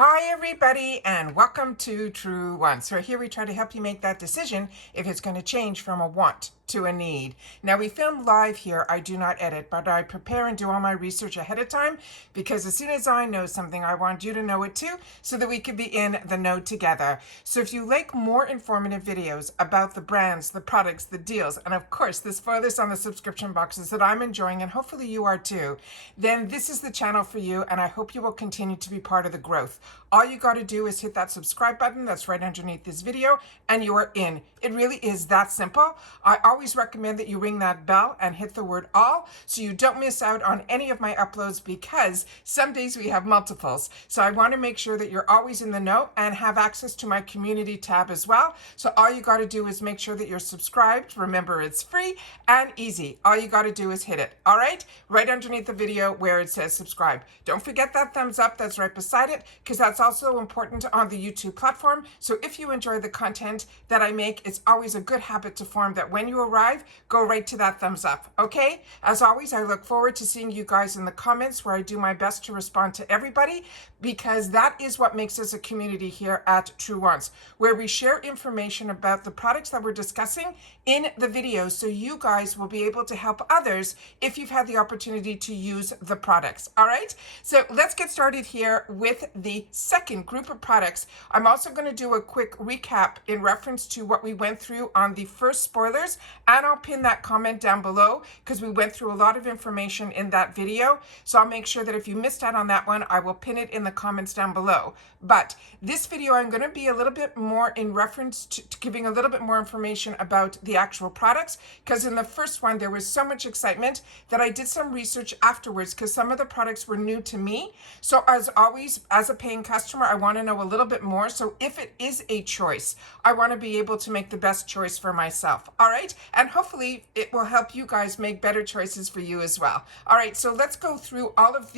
Hi everybody and welcome to Truewants. So here we try to help you make that decision if it's going to change from a want to a need. Now we film live here. I do not edit, but I prepare and do all my research ahead of time because as soon as I know something, I want you to know it too so that we can be in the know together. So if you like more informative videos about the brands, the products, the deals, and of course the spoilers on the subscription boxes that I'm enjoying and hopefully you are too, then this is the channel for you and I hope you will continue to be part of the growth. All you got to do is hit that subscribe button that's right underneath this video and you are in. It really is that simple. I always recommend that you ring that bell and hit the word all so you don't miss out on any of my uploads because some days we have multiples. So I want to make sure that you're always in the know and have access to my community tab as well. So all you got to do is make sure that you're subscribed. Remember, it's free and easy. All you got to do is hit it. All right? Right underneath the video where it says subscribe. Don't forget that thumbs up that's right beside it because that's also important on the YouTube platform. So if you enjoy the content that I make, it's always a good habit to form that when you arrive, go right to that thumbs up, okay? As always, I look forward to seeing you guys in the comments where I do my best to respond to everybody because that is what makes us a community here at Truewants, where we share information about the products that we're discussing in the videos so you guys will be able to help others if you've had the opportunity to use the products, all right? So let's get started here with the second group of products. I'm also going to do a quick recap in reference to what we went through on the first spoilers, and I'll pin that comment down below because we went through a lot of information in that video. So I'll make sure that if you missed out on that one, I will pin it in the comments down below. But this video, I'm going to be a little bit more in reference to giving a little bit more information about the actual products because in the first one, there was so much excitement that I did some research afterwards because some of the products were new to me. So as always, as a paying customer, I want to know a little bit more. So if it is a choice, I want to be able to make the best choice for myself. All right. And hopefully it will help you guys make better choices for you as well. All right. So let's go through all of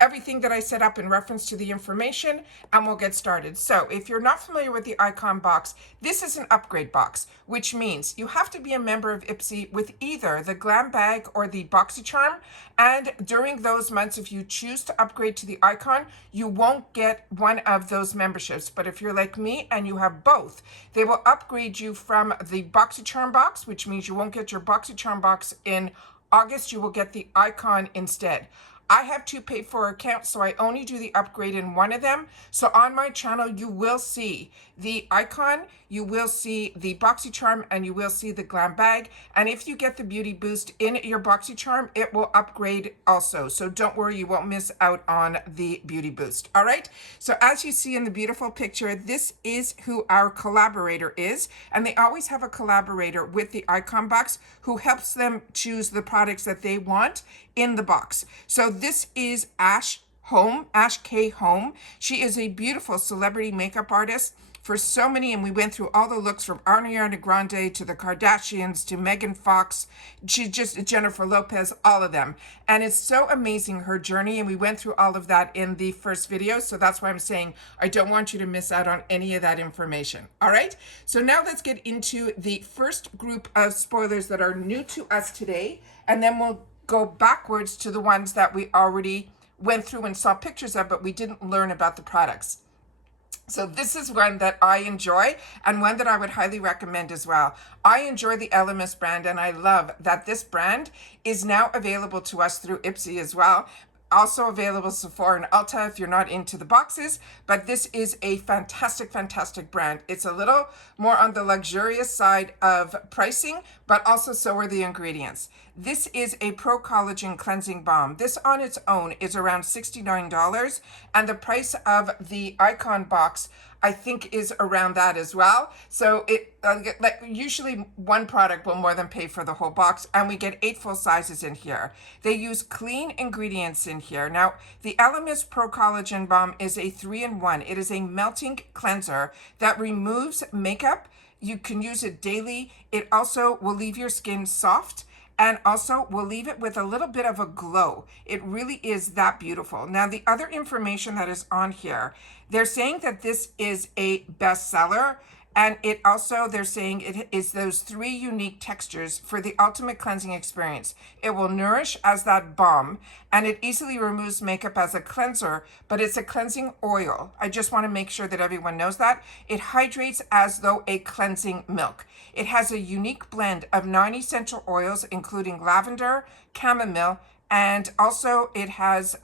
everything that I set up in reference to the information and we'll get started. So if you're not familiar with the icon box, this is an upgrade box, which means you have to be a member of IPSY with either the Glam Bag or the BoxyCharm. And during those months, if you choose to upgrade to the icon, you won't get one of those memberships. But if you're like me and you have both, they will upgrade you from the BoxyCharm box, which means you won't get your BoxyCharm box in August. You will get the icon instead. I have two paid for accounts, so I only do the upgrade in one of them. So on my channel, you will see the icon, you will see the BoxyCharm, and you will see the Glam Bag. And if you get the Beauty Boost in your BoxyCharm, it will upgrade also. So don't worry, you won't miss out on the Beauty Boost. All right. So as you see in the beautiful picture, this is who our collaborator is. And they always have a collaborator with the icon box who helps them choose the products that they want in the box. So this is Ash K. Home. She is a beautiful celebrity makeup artist for so many, and we went through all the looks from Ariana Grande to the Kardashians to Megan Fox. She's just Jennifer Lopez, all of them. And it's so amazing, her journey, and we went through all of that in the first video. So that's why I'm saying I don't want you to miss out on any of that information. All right. So now let's get into the first group of spoilers that are new to us today, and then we'll go backwards to the ones that we already went through and saw pictures of, but we didn't learn about the products. So this is one that I enjoy and one that I would highly recommend as well. I enjoy the Eleus brand and I love that this brand is now available to us through IPSY as well. Also available Sephora and Ulta if you're not into the boxes, but this is a fantastic, fantastic brand. It's a little more on the luxurious side of pricing, but also so are the ingredients. This is a Pro Collagen Cleansing Balm. This on its own is around $69, and the price of the icon box I think is around that as well. So it like usually one product will more than pay for the whole box, and we get 8 full sizes in here. They use clean ingredients in here. Now, the Eleus Pro Collagen Balm is a 3-in-1. It is a melting cleanser that removes makeup. You can use it daily. It also will leave your skin soft and also will leave it with a little bit of a glow. It really is that beautiful. Now, the other information that is on here, they're saying that this is a bestseller And it also, they're saying it is those 3 unique textures for the ultimate cleansing experience. It will nourish as that balm, and it easily removes makeup as a cleanser, but it's a cleansing oil. I just want to make sure that everyone knows that. It hydrates as though a cleansing milk. It has a unique blend of 9 essential oils, including lavender, chamomile, and also it has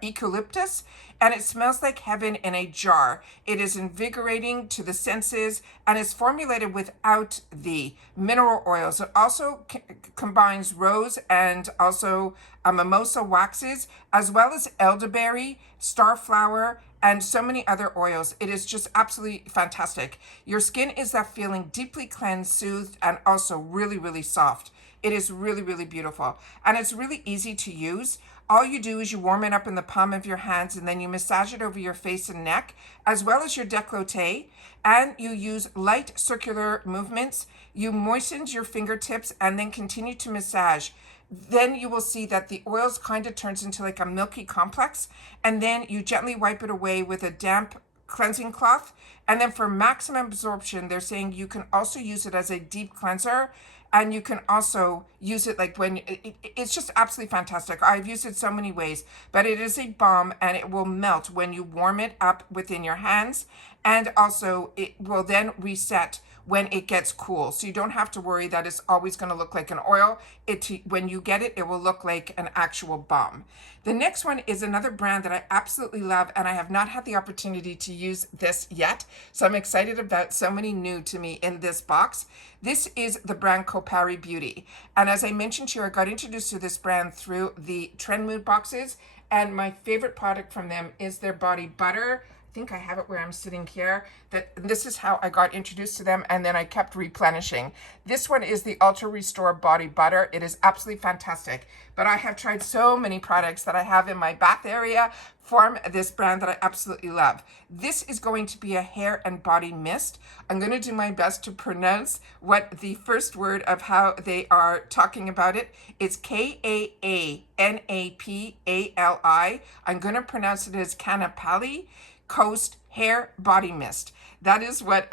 eucalyptus, and it smells like heaven in a jar. It is invigorating to the senses and is formulated without the mineral oils. It also combines rose and also mimosa waxes, as well as elderberry, starflower, and so many other oils. It is just absolutely fantastic. Your skin is left feeling deeply cleansed, soothed, and also really, really soft. It is really, really beautiful. And it's really easy to use. All you do is you warm it up in the palm of your hands, and then you massage it over your face and neck, as well as your décolleté, and you use light circular movements. You moisten your fingertips and then continue to massage. Then you will see that the oils kind of turns into like a milky complex, and then you gently wipe it away with a damp cleansing cloth. And then for maximum absorption, they're saying you can also use it as a deep cleanser, and you can also use it like when it's just absolutely fantastic. I've used it so many ways, but it is a balm, and it will melt when you warm it up within your hands, and also it will then reset when it gets cool. So you don't have to worry that it's always going to look like an oil. When you get it, it will look like an actual balm. The next one is another brand that I absolutely love, and I have not had the opportunity to use this yet. So I'm excited about so many new to me in this box. This is the brand Copari Beauty. And as I mentioned to you, I got introduced to this brand through the Trend Mood boxes. And my favorite product from them is their body butter. I think I have it where I'm sitting here. This is how I got introduced to them, and then I kept replenishing. This one is the Ultra Restore Body Butter. It is absolutely fantastic, but I have tried so many products that I have in my bath area from this brand that I absolutely love. This is going to be a hair and body mist. I'm going to do my best to pronounce what the first word of how they are talking about it. It's Kaanapali. I'm going to pronounce it as Kanapali Coast Hair Body Mist. That is what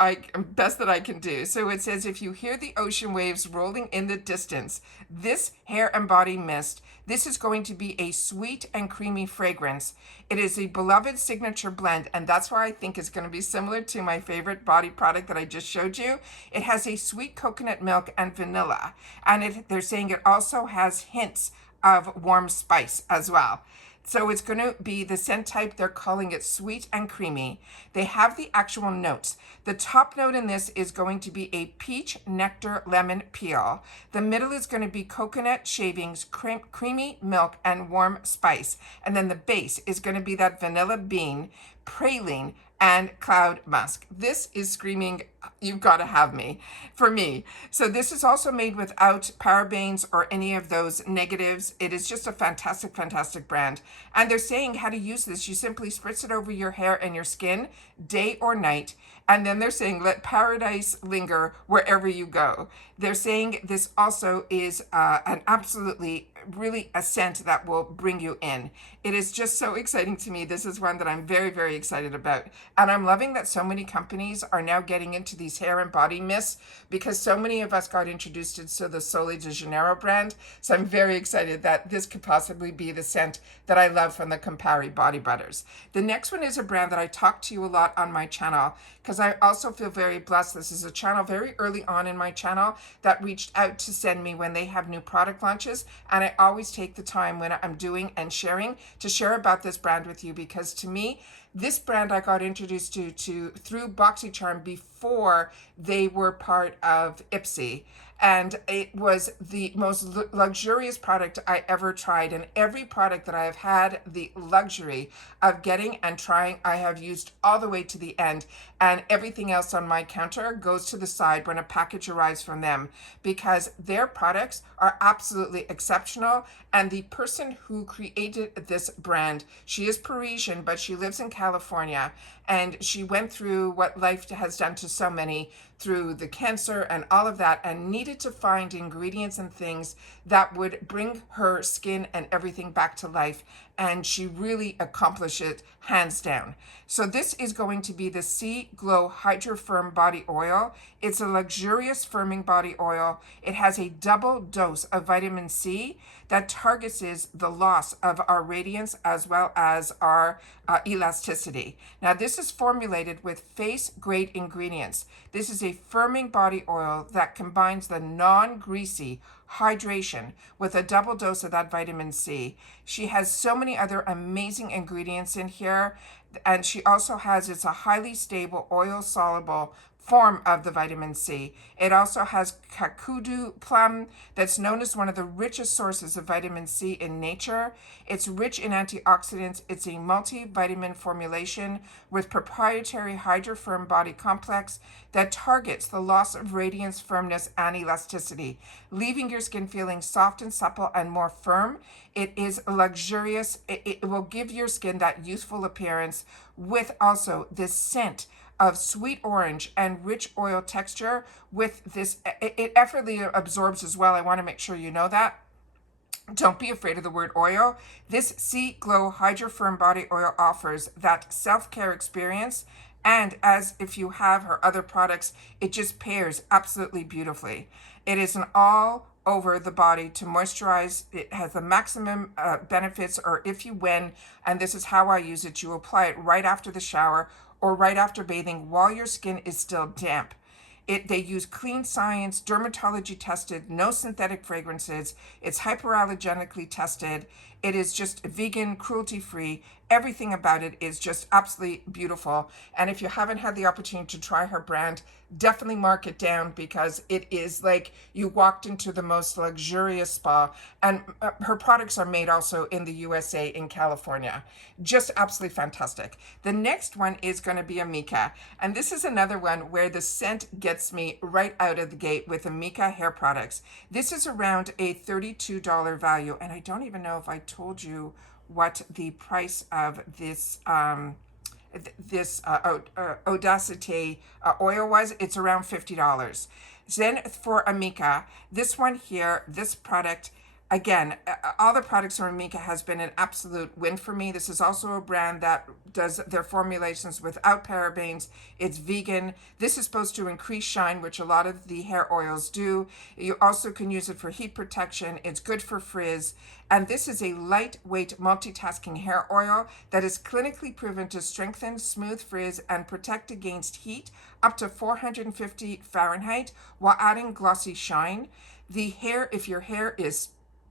best that I can do. So it says, if you hear the ocean waves rolling in the distance, this hair and body mist, this is going to be a sweet and creamy fragrance. It is a beloved signature blend, and that's why I think it's going to be similar to my favorite body product that I just showed you. It has a sweet coconut milk and vanilla, and they're saying it also has hints of warm spice as well. So it's going to be the scent type, they're calling it sweet and creamy. They have the actual notes. The top note in this is going to be a peach, nectar, lemon, peel. The middle is going to be coconut shavings, creamy milk, and warm spice. And then the base is going to be that vanilla bean, praline, and cloud musk. This is screaming, you've got to have me, for me. So this is also made without parabens or any of those negatives. It is just a fantastic, fantastic brand. And they're saying how to use this. You simply spritz it over your hair and your skin, day or night. And then they're saying, let paradise linger wherever you go. They're saying this also is an absolutely really a scent that will bring you in. It is just so exciting to me. This is one that I'm very, very excited about. And I'm loving that so many companies are now getting into these hair and body mists, because so many of us got introduced to the Sole de Janeiro brand. So I'm very excited that this could possibly be the scent that I love from the Copari Body Butters. The next one is a brand that I talk to you a lot on my channel, because I also feel very blessed. This is a channel very early on in my channel that reached out to send me when they have new product launches. And I always take the time when I'm doing and sharing to share about this brand with you, because to me, this brand I got introduced to through BoxyCharm before they were part of IPSY. And it was the most luxurious product I ever tried. And every product that I have had the luxury of getting and trying, I have used all the way to the end. And everything else on my counter goes to the side when a package arrives from them, because their products are absolutely exceptional. And the person who created this brand, she is Parisian, but she lives in California. And she went through what life has done to so many, through the cancer and all of that, and needed to find ingredients and things that would bring her skin and everything back to life. and she really accomplished it hands down. So this is going to be the C Glow Hydro Firm Body Oil. It's a luxurious firming body oil. It has a double dose of vitamin C that targets the loss of our radiance as well as our elasticity. Now this is formulated with face-grade ingredients. This is a firming body oil that combines the non-greasy hydration with a double dose of that vitamin C. She has so many other amazing ingredients in here, and she also has, it's a highly stable oil soluble form of the vitamin C. It also has kakudu plum that's known as one of the richest sources of vitamin C in nature. It's rich in antioxidants. It's a multivitamin formulation with proprietary hydrofirm body complex that targets the loss of radiance, firmness, and elasticity, leaving your skin feeling soft and supple and more firm. It is luxurious. It will give your skin that youthful appearance with also this scent of sweet orange and rich oil texture with this. It effortlessly absorbs as well. I want to make sure you know that. Don't be afraid of the word oil. This C Glow Hydro Firm Body Oil offers that self-care experience, and as if you have her other products, it just pairs absolutely beautifully. It is an all over the body to moisturize. It has the maximum benefits, or if you win, and this is how I use it, you apply it right after the shower or right after bathing while your skin is still damp. They use clean science, dermatology tested, no synthetic fragrances. It's hyperallergenically tested. It is just vegan, cruelty-free. Everything about it is just absolutely beautiful. And if you haven't had the opportunity to try her brand, definitely mark it down, because it is like you walked into the most luxurious spa. And her products are made also in the USA, in California. Just absolutely fantastic. The next one is going to be Amika. And this is another one where the scent gets me right out of the gate with Amika hair products. This is around a $32 value. And I don't even know if I told you what the price of this Audacity oil was. It's around $50. Then for Amika, this one here, this product, again, all the products from Amika has been an absolute win for me. This is also a brand that does their formulations without parabens. It's vegan. This is supposed to increase shine, which a lot of the hair oils do. You also can use it for heat protection. It's good for frizz. And this is a lightweight multitasking hair oil that is clinically proven to strengthen, smooth frizz, and protect against heat up to 450 Fahrenheit while adding glossy shine. The hair, if your hair is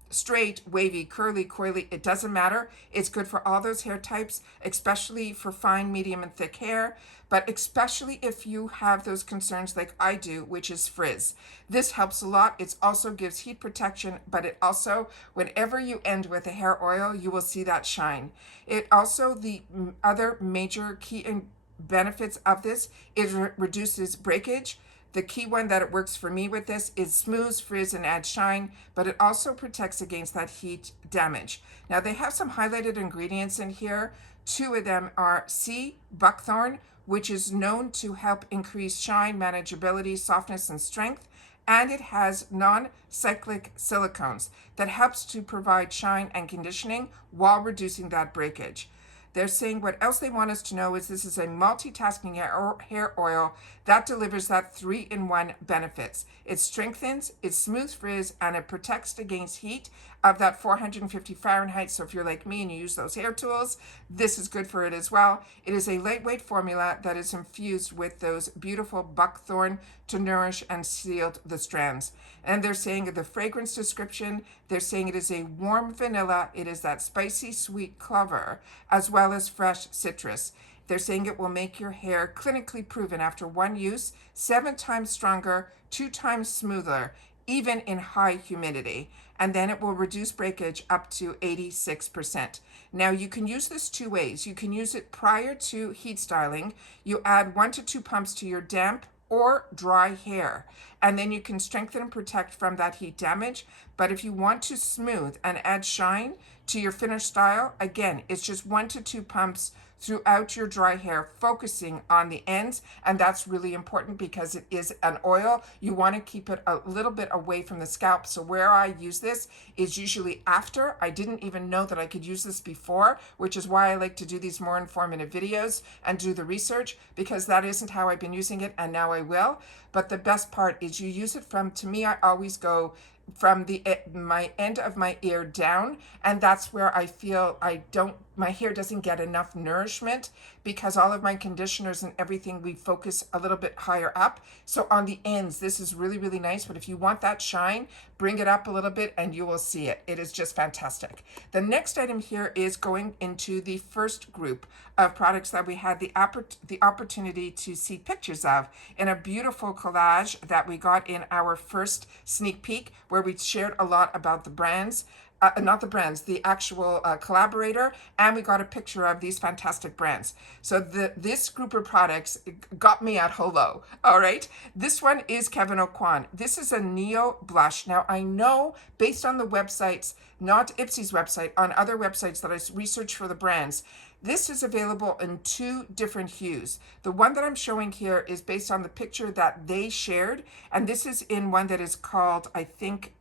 straight, wavy, curly, coily, it doesn't matter. It's good for all those hair types, especially for fine, medium, and thick hair, but especially if you have those concerns like I do, which is frizz. This helps a lot. It also gives heat protection, but it also, whenever you end with a hair oil, you will see that shine. It also, the other major key benefits of this is reduces breakage. The key one that it works for me with this is smooths, frizz, and adds shine, but it also protects against that heat damage. Now they have some highlighted ingredients in here. Two of them are C buckthorn, which is known to help increase shine, manageability, softness, and strength. And it has non-cyclic silicones that helps to provide shine and conditioning while reducing that breakage. They're saying what else they want us to know is this is a multitasking hair oil that delivers that 3-in-1 benefits. It strengthens, it smooths frizz, and it protects against heat of that 450 Fahrenheit. So if you're like me and you use those hair tools, this is good for it as well. It is a lightweight formula that is infused with those beautiful buckthorn to nourish and seal the strands. And they're saying the fragrance description, they're saying it is a warm vanilla, it is that spicy sweet clover, as well as fresh citrus. They're saying it will make your hair clinically proven after one use, 7 times stronger, 2 times smoother, even in high humidity. And then it will reduce breakage up to 86%. Now you can use this 2 ways. You can use it prior to heat styling. You add 1 to 2 pumps to your damp or dry hair, and then you can strengthen and protect from that heat damage. But if you want to smooth and add shine to your finished style, again, it's just 1 to 2 pumps throughout your dry hair, focusing on the ends. And that's really important because it is an oil. You want to keep it a little bit away from the scalp. So where I use this is usually after. I didn't even know that I could use this before, which is why I like to do these more informative videos and do the research, because that isn't how I've been using it, and now I will. But the best part is you use it from, to me, I always go from my end of my ear down, and that's where I feel my hair doesn't get enough nourishment, because all of my conditioners and everything, we focus a little bit higher up. So on the ends, this is really, really nice. But if you want that shine, bring it up a little bit and you will see it. It is just fantastic. The next item here is going into the first group of products that we had the opportunity to see pictures of in a beautiful collage that we got in our first sneak peek, where we shared a lot about the brands. Not the brands, the actual collaborator, and we got a picture of these fantastic brands. So this group of products got me at hello, all right? This one is Kevyn Aucoin. This is a Neo blush. Now, I know based on the websites, not IPSY's website, on other websites that I researched for the brands, this is available in 2 different hues. The one that I'm showing here is based on the picture that they shared, and this is in one that is called, I think,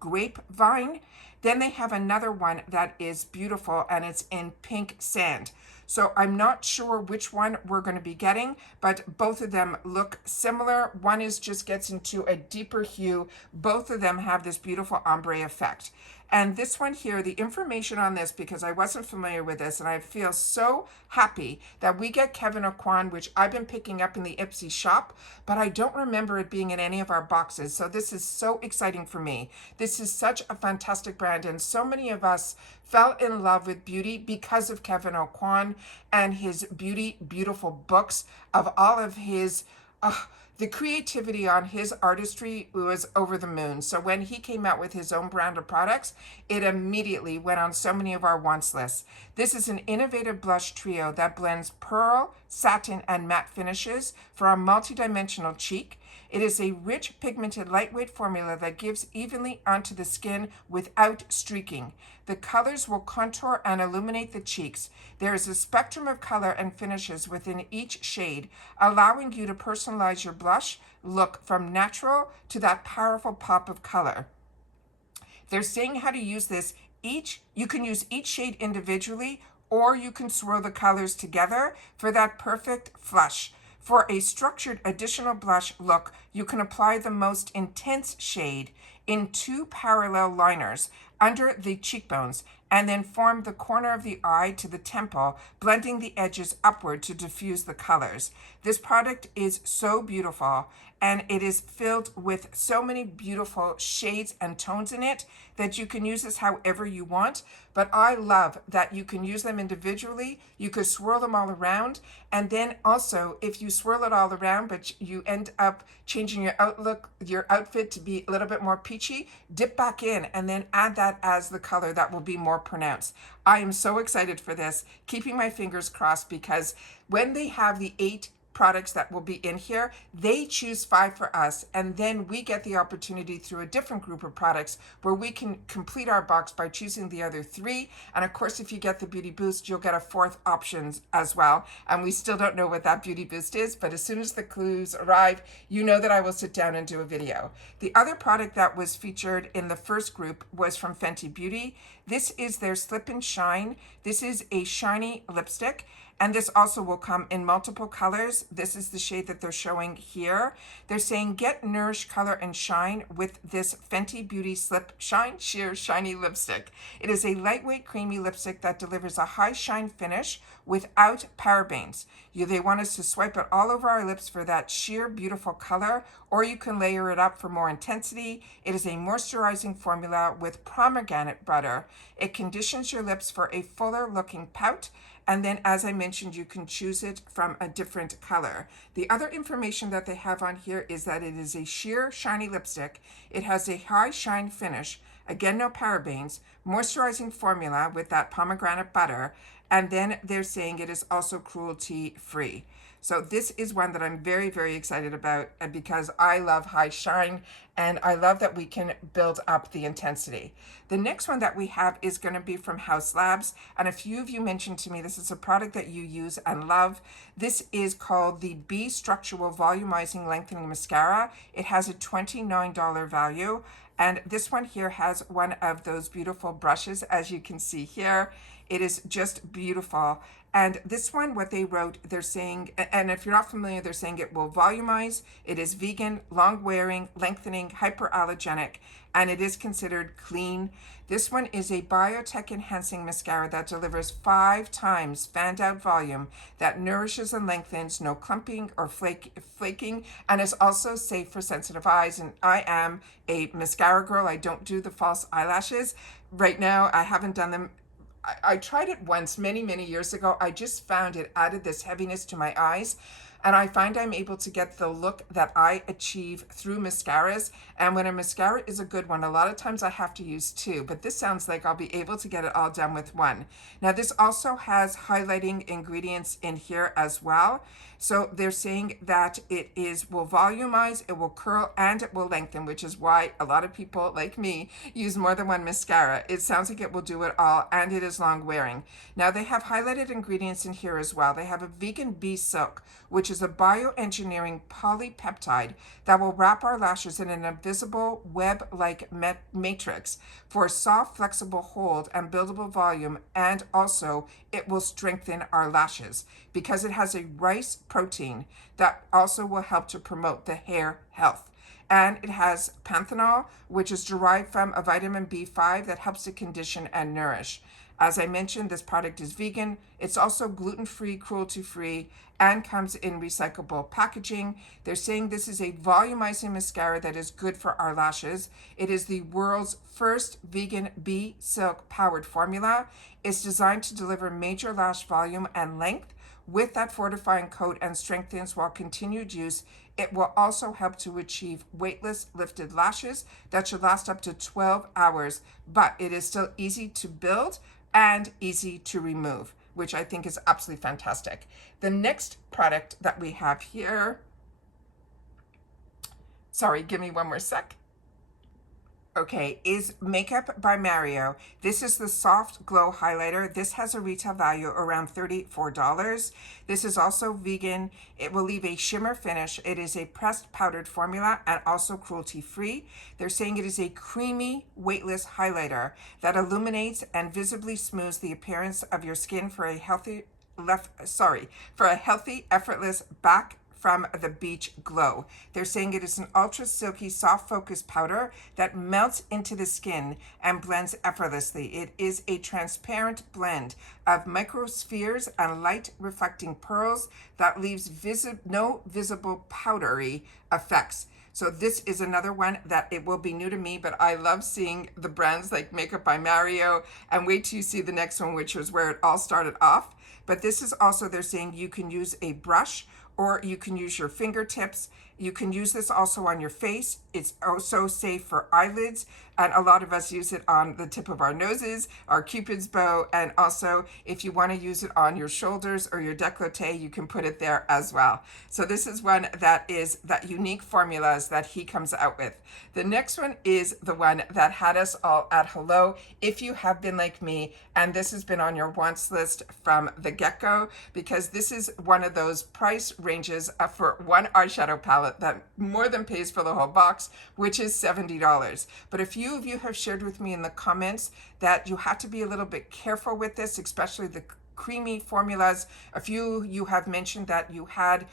Grapevine. Then they have another one that is beautiful, and it's in Pink Sand. So I'm not sure which one we're going to be getting, but both of them look similar. One is just gets into a deeper hue. Both of them have this beautiful ombre effect. And this one here, the information on this, because I wasn't familiar with this, and I feel so happy that we get Kevyn Aucoin, which I've been picking up in the IPSY shop, but I don't remember it being in any of our boxes. So this is so exciting for me. This is such a fantastic brand, and so many of us fell in love with beauty because of Kevyn Aucoin and his beautiful books, of all of his the creativity on his artistry was over the moon. So when he came out with his own brand of products, it immediately went on so many of our wants lists. This is an innovative blush trio that blends pearl, satin, and matte finishes for a multi-dimensional cheek. It is a rich, pigmented, lightweight formula that gives evenly onto the skin without streaking. The colors will contour and illuminate the cheeks. There is a spectrum of color and finishes within each shade, allowing you to personalize your blush look from natural to that powerful pop of color. They're saying how to use this. You can use each shade individually, or you can swirl the colors together for that perfect flush. For a structured additional blush look, you can apply the most intense shade in 2 parallel liners under the cheekbones, and then form the corner of the eye to the temple, blending the edges upward to diffuse the colors. This product is so beautiful, and it is filled with so many beautiful shades and tones in it that you can use this however you want. But I love that you can use them individually. You could swirl them all around, and then also if you swirl it all around but you end up changing your outfit to be a little bit more peachy, dip back in and then add that as the color that will be more pronounced. I am so excited for this, keeping my fingers crossed, because when they have the 8 products that will be in here, they choose 5 for us, and then we get the opportunity through a different group of products where we can complete our box by choosing the other 3. And of course, if you get the Beauty Boost, you'll get a 4th option as well, and we still don't know what that Beauty Boost is, but as soon as the clues arrive, you know that I will sit down and do a video. The other product that was featured in the first group was from Fenty Beauty. This is their Slip and Shine. This is a shiny lipstick, and this also will come in multiple colors. This is the shade that they're showing here. They're saying get nourish, color, and shine with this Fenty Beauty Slip Shine Sheer Shiny Lipstick. It is a lightweight, creamy lipstick that delivers a high shine finish without parabens. They want us to swipe it all over our lips for that sheer, beautiful color, or you can layer it up for more intensity. It is a moisturizing formula with pomegranate butter. It conditions your lips for a fuller looking pout. And then, as I mentioned, you can choose it from a different color. The other information that they have on here is that it is a sheer shiny lipstick. It has a high shine finish, Again, no parabens, moisturizing formula with that pomegranate butter. And then they're saying it is also cruelty free. So this is one that I'm very, very excited about because I love high shine and I love that we can build up the intensity. The next one that we have is going to be from House Labs. And a few of you mentioned to me, this is a product that you use and love. This is called the B Structural Volumizing Lengthening Mascara. It has a $29 value. And this one here has one of those beautiful brushes, as you can see here. It is just beautiful. And this one, what they wrote, they're saying, and if you're not familiar, they're saying it will volumize, it is vegan, long wearing, lengthening, hyperallergenic, and it is considered clean. This one is a biotech enhancing mascara that delivers 5 times fanned out volume that nourishes and lengthens, no clumping or flaking, and is also safe for sensitive eyes. And I am a mascara girl. I don't do the false eyelashes. Right now, I haven't done them. I tried it once many, many years ago. I just found it added this heaviness to my eyes. And I find I'm able to get the look that I achieve through mascaras. And when a mascara is a good one, a lot of times I have to use 2, but this sounds like I'll be able to get it all done with 1. Now this also has highlighting ingredients in here as well. So they're saying that it will volumize, it will curl, and it will lengthen, which is why a lot of people like me use more than one mascara. It sounds like it will do it all, and it is long wearing. Now they have highlighted ingredients in here as well. They have a vegan bee silk, which is a bioengineering polypeptide that will wrap our lashes in an invisible web-like matrix for a soft, flexible hold and buildable volume, and also it will strengthen our lashes because it has a rice protein that also will help to promote the hair health. And it has panthenol, which is derived from a vitamin B5 that helps to condition and nourish. As I mentioned, this product is vegan. It's also gluten-free, cruelty-free, and comes in recyclable packaging. They're saying this is a volumizing mascara that is good for our lashes. It is the world's first vegan bee silk powered formula. It's designed to deliver major lash volume and length with that fortifying coat and strengthens while continued use. It will also help to achieve weightless lifted lashes that should last up to 12 hours, but it is still easy to build and easy to remove, which I think is absolutely fantastic. The next product that we have here, sorry, give me one more sec. Okay, is Makeup by Mario. This is the Soft Glow Highlighter. This has a retail value around $34. This is also vegan. It will leave a shimmer finish. It is a pressed powdered formula and also cruelty-free. They're saying it is a creamy, weightless highlighter that illuminates and visibly smooths the appearance of your skin for a healthy, effortless back from the beach glow. They're saying it is an ultra silky, soft focus powder that melts into the skin and blends effortlessly. It is a transparent blend of microspheres and light reflecting pearls that leaves no visible powdery effects. So this is another one that it will be new to me, but I love seeing the brands like Makeup by Mario, and wait till you see the next one, which was where it all started off. But this is also, they're saying you can use a brush or you can use your fingertips. You can use this also on your face. It's also safe for eyelids, and a lot of us use it on the tip of our noses, our Cupid's bow, and also if you want to use it on your shoulders or your décolleté, you can put it there as well. So this is one that is that unique formulas that he comes out with. The next one is the one that had us all at hello. If you have been like me, and this has been on your wants list from the get-go, because this is one of those price ranges for one eyeshadow palette that more than pays for the whole box, which is $70. But a few of you have shared with me in the comments that you have to be a little bit careful with this, especially the creamy formulas. A few you have mentioned that you had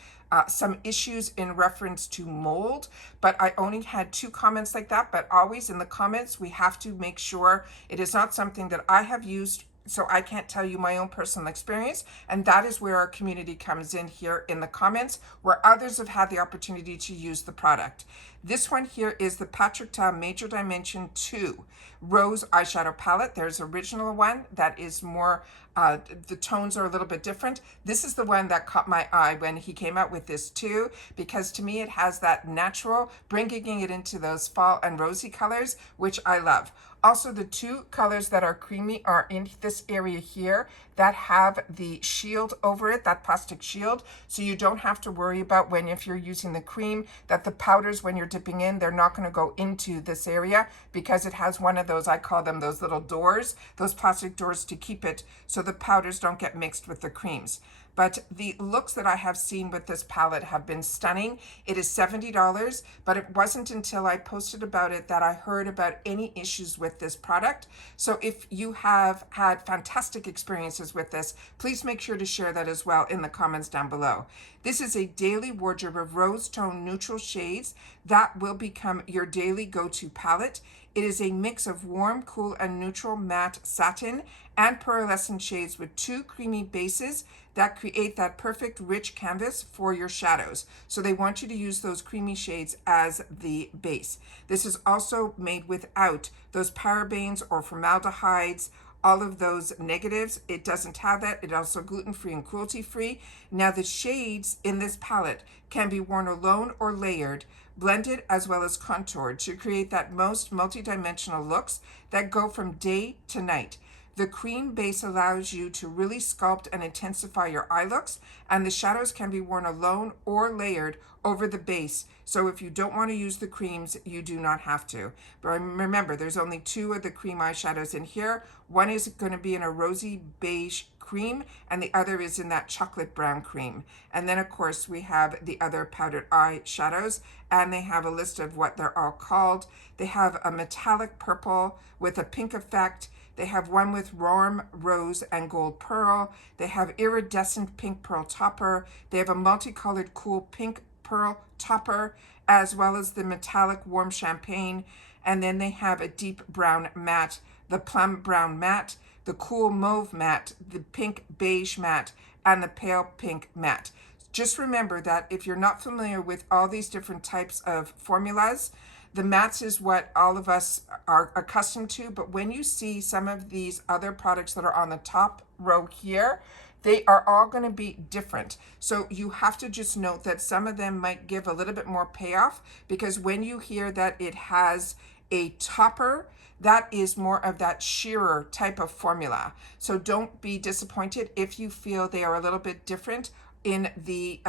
some issues in reference to mold, but I only had 2 comments like that. But always in the comments, we have to make sure it is not something that I have used, so I can't tell you my own personal experience. And that is where our community comes in here in the comments, where others have had the opportunity to use the product. This one here is the Patrick Ta Major Dimension 2 Rose Eyeshadow Palette. There's original one that is more the tones are a little bit different. This is the one that caught my eye when he came out with this too, because to me it has that natural, bringing it into those fall and rosy colors, which I love. Also, the two colors that are creamy are in this area here that have the shield over it, that plastic shield. So you don't have to worry about when, if you're using the cream, that the powders, when you're dipping in, they're not going to go into this area, because it has one of those, I call them those little doors, those plastic doors to keep it so the powders don't get mixed with the creams. But the looks that I have seen with this palette have been stunning. It is $70, but it wasn't until I posted about it that I heard about any issues with this product. So if you have had fantastic experiences with this, please make sure to share that as well in the comments down below. This is a daily wardrobe of rose tone neutral shades that will become your daily go-to palette. It is a mix of warm, cool, and neutral matte satin and pearlescent shades with two creamy bases that create that perfect rich canvas for your shadows. So they want you to use those creamy shades as the base. This is also made without those parabens or formaldehydes, all of those negatives. It doesn't have that. It's also gluten-free and cruelty-free. Now the shades in this palette can be worn alone or layered, blended as well as contoured to create that most multi-dimensional looks that go from day to night. The cream base allows you to really sculpt and intensify your eye looks, and the shadows can be worn alone or layered over the base. So if you don't want to use the creams, you do not have to. But remember, there's only two of the cream eyeshadows in here. One is going to be in a rosy beige cream, and the other is in that chocolate brown cream. And then of course we have the other powdered eye shadows, and they have a list of what they're all called. They have a metallic purple with a pink effect. They have one with warm rose and gold pearl. They have iridescent pink pearl topper. They have a multicolored cool pink pearl topper, as well as the metallic warm champagne. And then they have a deep brown matte, the plum brown matte, the cool mauve matte, the pink beige matte, and the pale pink matte. Just remember that if you're not familiar with all these different types of formulas, the mattes is what all of us are accustomed to, but when you see some of these other products that are on the top row here, they are all going to be different. So you have to just note that some of them might give a little bit more payoff, because when you hear that it has a topper, that is more of that sheerer type of formula. So don't be disappointed if you feel they are a little bit different in the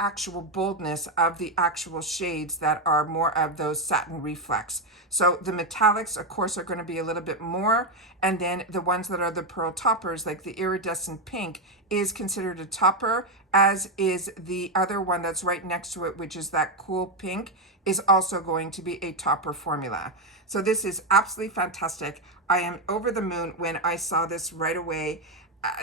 actual boldness of the actual shades that are more of those satin reflex. So the metallics, of course, are going to be a little bit more, and then the ones that are the pearl toppers, like the iridescent pink, is considered a topper, as is the other one that's right next to it, which is that cool pink, is also going to be a topper formula. So this is absolutely fantastic. I am over the moon when I saw this right away.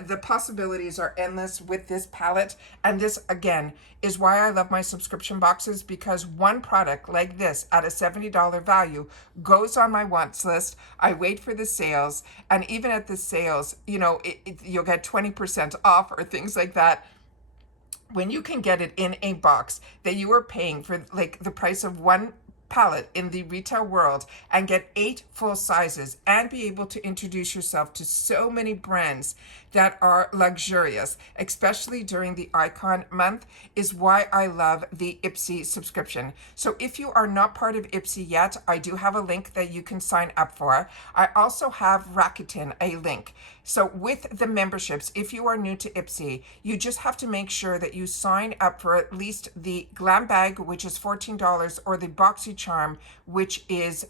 The possibilities are endless with this palette, and this again is why I love my subscription boxes, because one product like this at a $70 value goes on my wants list. I wait for the sales, and even at the sales, you know, you'll get 20% off or things like that. When you can get it in a box that you are paying for like the price of one palette in the retail world, and get 8 full sizes, and be able to introduce yourself to so many brands that are luxurious, especially during the Icon month, is why I love the IPSY subscription. So if you are not part of IPSY yet, I do have a link that you can sign up for. I also have Rakuten, a link. So with the memberships, if you are new to IPSY, you just have to make sure that you sign up for at least the Glam Bag, which is $14, or the BoxyCharm, which is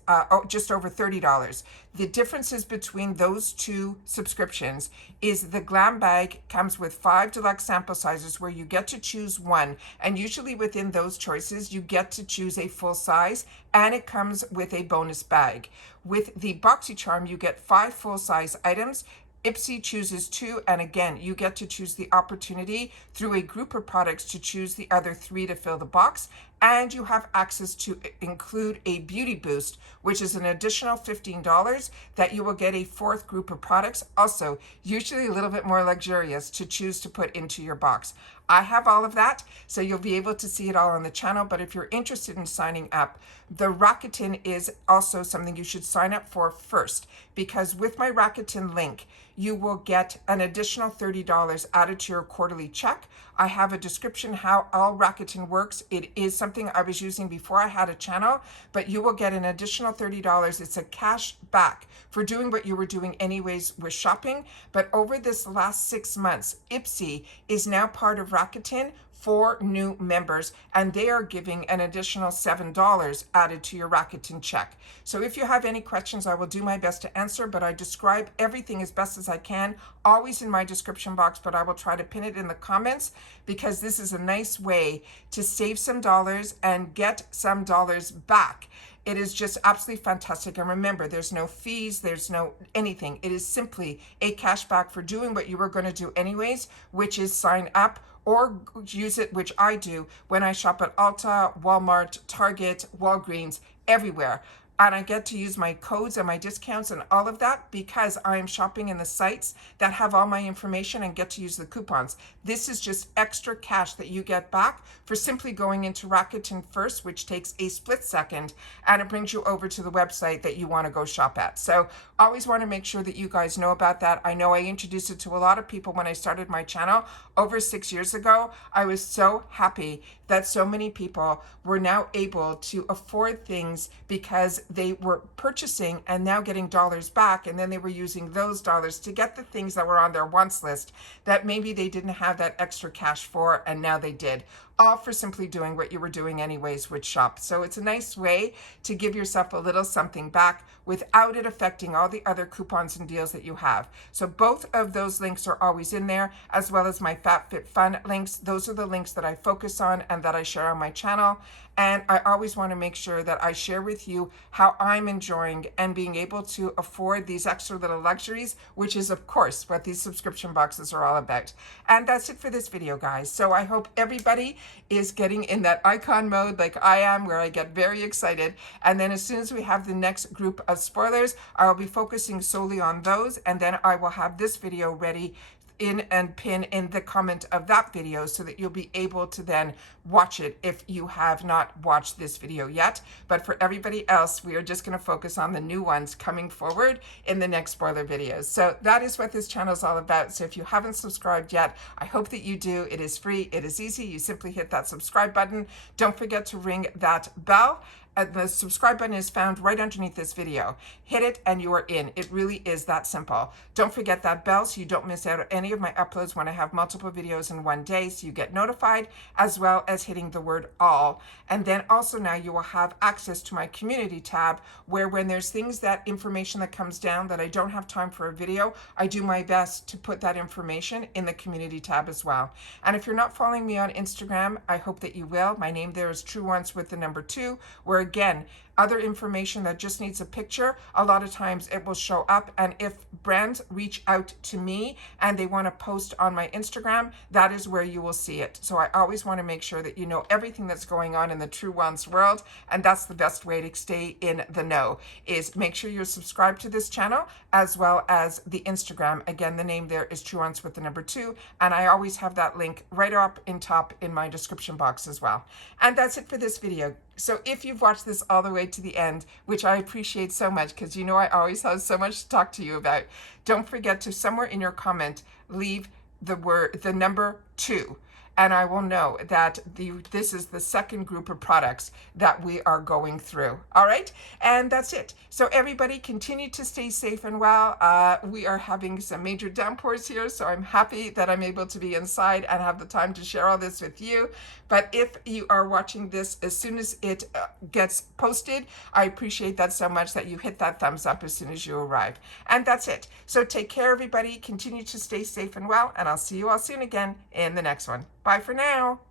just over $30. The differences between those two subscriptions is the Glam Bag comes with 5 deluxe sample sizes where you get to choose one, and usually within those choices you get to choose a full size, and it comes with a bonus bag. With the BoxyCharm, you get 5 full size items. IPSY chooses 2, and again, you get to choose the opportunity through a group of products to choose the other 3 to fill the box, and you have access to include a beauty boost, which is an additional $15 that you will get a fourth group of products, also usually a little bit more luxurious, to choose to put into your box. I have all of that, so you'll be able to see it all on the channel. But if you're interested in signing up, the Rakuten is also something you should sign up for first, because with my Rakuten link, you will get an additional $30 added to your quarterly check. I have a description how all Rakuten works. It is something I was using before I had a channel, but you will get an additional $30. It's a cash back for doing what you were doing anyways with shopping. But over this last 6 months, IPSY is now part of Rakuten for new members, and they are giving an additional $7 added to your Rakuten check. So if you have any questions, I will do my best to answer, but I describe everything as best as I can, always in my description box, but I will try to pin it in the comments, because this is a nice way to save some dollars and get some dollars back. It is just absolutely fantastic. And remember, there's no fees, there's no anything. It is simply a cashback for doing what you were going to do anyways, which is sign up or use it, which I do when I shop at Ulta, Walmart, Target, Walgreens, everywhere. And I get to use my codes and my discounts and all of that because I am shopping in the sites that have all my information and get to use the coupons. This is just extra cash that you get back for simply going into Rakuten first, which takes a split second, and it brings you over to the website that you want to go shop at. So always want to make sure that you guys know about that. I know I introduced it to a lot of people when I started my channel over 6 years ago. I was so happy that so many people were now able to afford things because they were purchasing and now getting dollars back, and then they were using those dollars to get the things that were on their wants list that maybe they didn't have that extra cash for, and now they did, all for simply doing what you were doing anyways with shop. So it's a nice way to give yourself a little something back without it affecting all the other coupons and deals that you have. So both of those links are always in there, as well as my FabFitFun links. Those are the links that I focus on and that I share on my channel. And I always want to make sure that I share with you how I'm enjoying and being able to afford these extra little luxuries, which is, of course, what these subscription boxes are all about. And that's it for this video, guys. So I hope everybody is getting in that icon mode like I am, where I get very excited. And then as soon as we have the next group of spoilers, I'll be focusing solely on those. And then I will have this video ready in and pin in the comment of that video so that you'll be able to then watch it if you have not watched this video yet. But for everybody else, we are just going to focus on the new ones coming forward in the next spoiler videos. So that is what this channel is all about. So if you haven't subscribed yet, I hope that you do. It is free. It is easy. You simply hit that subscribe button. Don't forget to ring that bell. The subscribe button is found right underneath this video. Hit it and you are in. It really is that simple. Don't forget that bell so you don't miss out on any of my uploads when I have multiple videos in one day, so you get notified, as well as hitting the word all. And then also now you will have access to my community tab, where when there's things, that information that comes down that I don't have time for a video, I do my best to put that information in the community tab as well. And if you're not following me on Instagram, I hope that you will. My name there is Truewants with the number 2, where again, other information that just needs a picture, a lot of times it will show up. And if brands reach out to me and they want to post on my Instagram, that is where you will see it. So I always want to make sure that you know everything that's going on in the Truewants world. And that's the best way to stay in the know, is make sure you're subscribed to this channel as well as the Instagram. Again, the name there is Truewants with the number 2. And I always have that link right up in top in my description box as well. And that's it for this video. So if you've watched this all the way to the end, which I appreciate so much because you know I always have so much to talk to you about, don't forget to somewhere in your comment leave the number 2. And I will know that this is the second group of products that we are going through. All right? And that's it. So everybody continue to stay safe and well. We are having some major downpours here, so I'm happy that I'm able to be inside and have the time to share all this with you. But if you are watching this as soon as it gets posted, I appreciate that so much that you hit that thumbs up as soon as you arrive. And that's it. So take care, everybody. Continue to stay safe and well, and I'll see you all soon again in the next one. Bye for now.